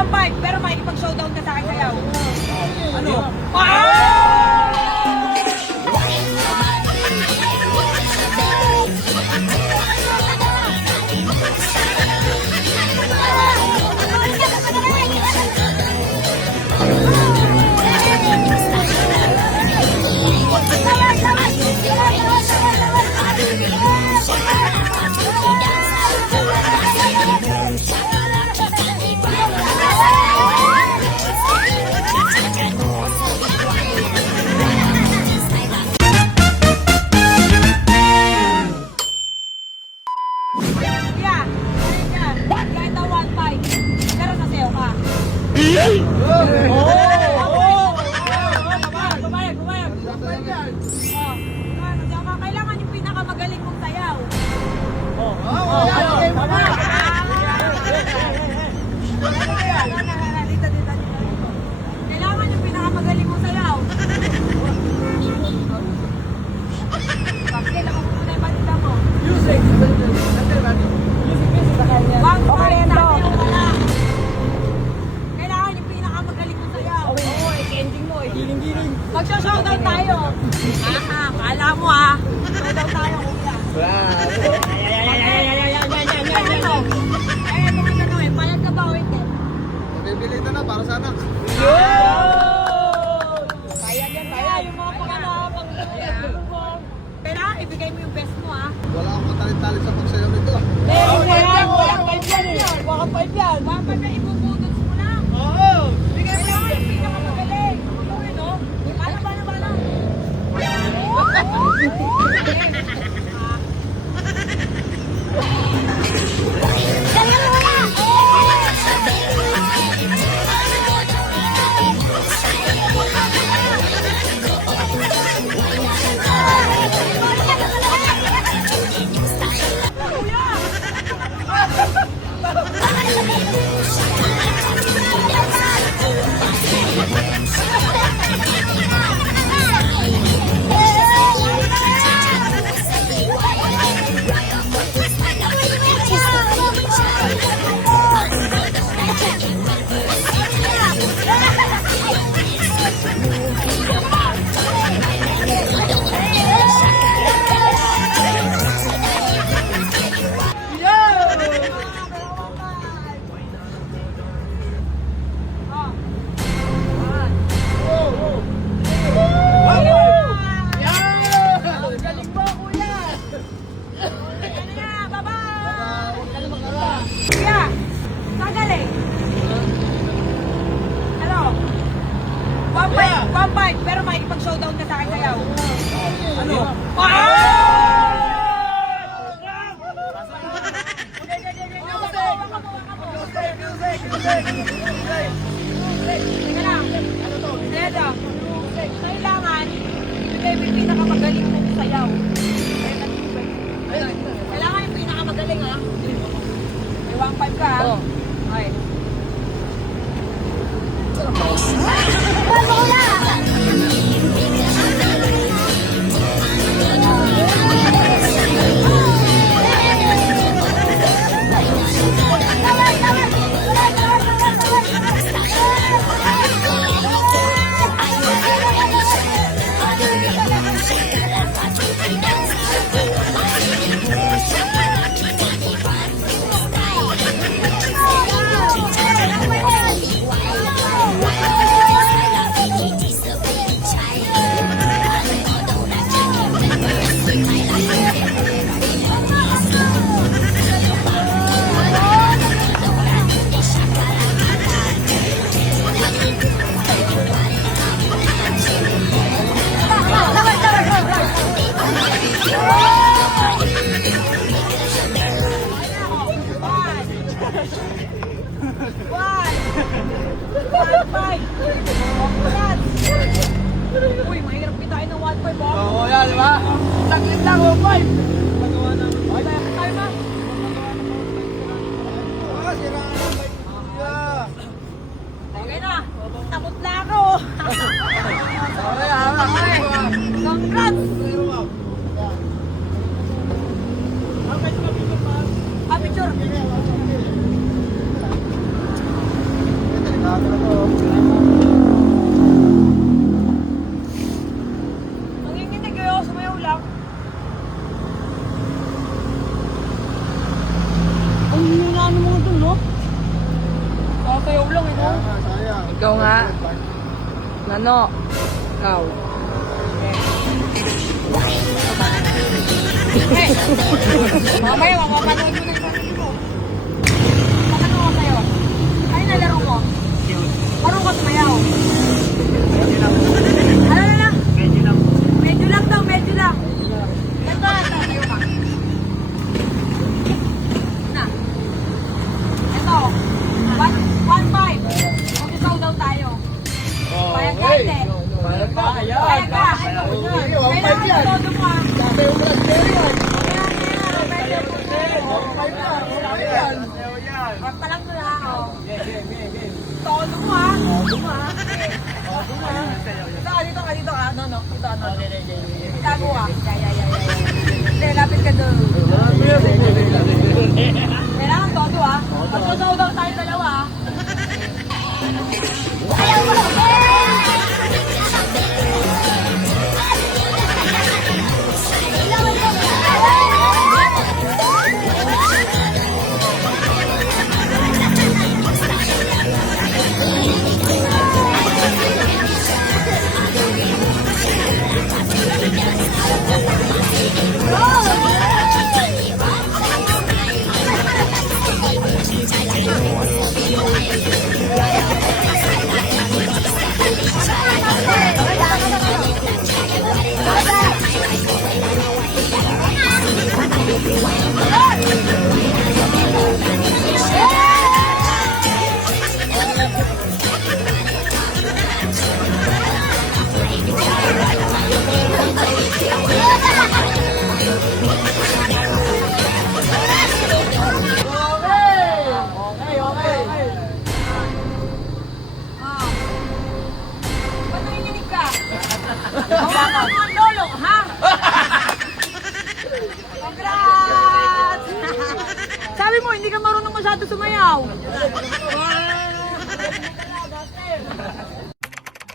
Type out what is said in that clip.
1-5, pero makikipag-showdown ka sa akin sayaw. Ano? Yeah, kahit na 1-5, pero sasayaw ka. Kailangan yung pinakamagaling mong sayaw. Kailangan yung pinakamagaling mong sayaw. Kailangan mo muna yung bandita mo. Music. Okay, kailangan yung pinakamagaling mong sayaw. Oo, ending mo, giling-giling. Magsha-showdown tayo. Kala mo showdown tayo kuya. Payag ka ba o hindi? Bibilitan na para sana. Payag yan, payag. Yung mga pangalaman. Kailangan ibigay mo yung best mo Wala akong matalit-talit sa pagsayaw nito. Wakang 5 yan. Bakit na ibubudots mo lang? Kailangan yung pinakamagaling. Tuloy, no? Paano? Pero makikipag-showdown ka sa akin sayaw. Ano? Teka lang. Nedo, kailangan ibigay mo yung pinakamagaling mong sayaw. Kailangan yung pinakamagaling May 1-5 ka Okay. Uy, mahirap kitain ng 1-5 Oo, yan, di ba? Saglit lang, 1-5. Okay, tayo ba? Sira na ang bike ko. Okay na, takot na ako. Okay, Congrats! Picture. Ikaw nga. Nano. Ikaw. Mamaya, mapapanood mo na yung sarili mo. Patanong ko sa'yo. Ay, nalaro mo. Marunong ka sumayaw. Ano na lang? Medyo lang daw, medyo lang. Ganito na, tayo ka. Na. Ito. 1-5. Mag-isaw daw tayo. Payag ka, hindi. Bayad ba? Ayan. Payag ka. Sige, 1.5 Kailangan yan. todo mo ah. Sabi yung vlog kayo yan. Kailangan, medyo po na. 1.5 yan. Wala yan. Basta lang mo na, oh. Todo mo ah. Todo mo ah. Todo mo ah. Dito ka. No. Dito, ano. Itago ah. Yeah. Hindi, lapit ka doon. Kailangan todo ah. Pagsusaw daw tayo dalawa ah. Ba't nanginginig ka? Hawakan mo ang lolo, ha? Congrats! Sabi mo, hindi ka marunong masyado sumayaw.